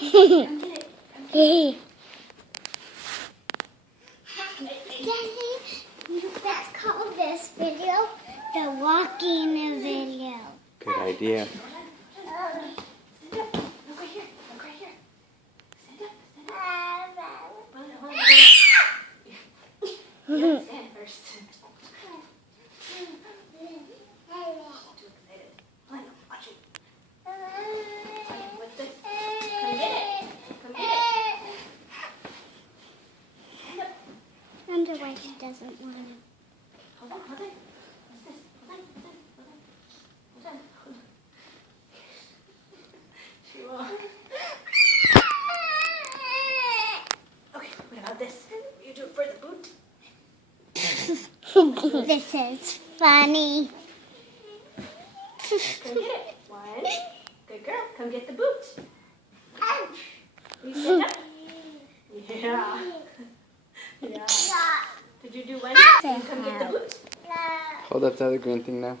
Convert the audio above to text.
Daddy, let's call this video the walking video. Good idea. Stand first. Too excited. Come on, watch it. What's this? Come get it. Come get it. Stand up. I wonder why she doesn't want to. Hold on. What's this? Hold on. She won't. Okay, what about this? You do it for the boot. This is funny. Come get it. One. Good girl. Come get the boot. Will you stand up? Yeah. Yeah. Did you do one? Come get the boot. Hold up the other green thing now.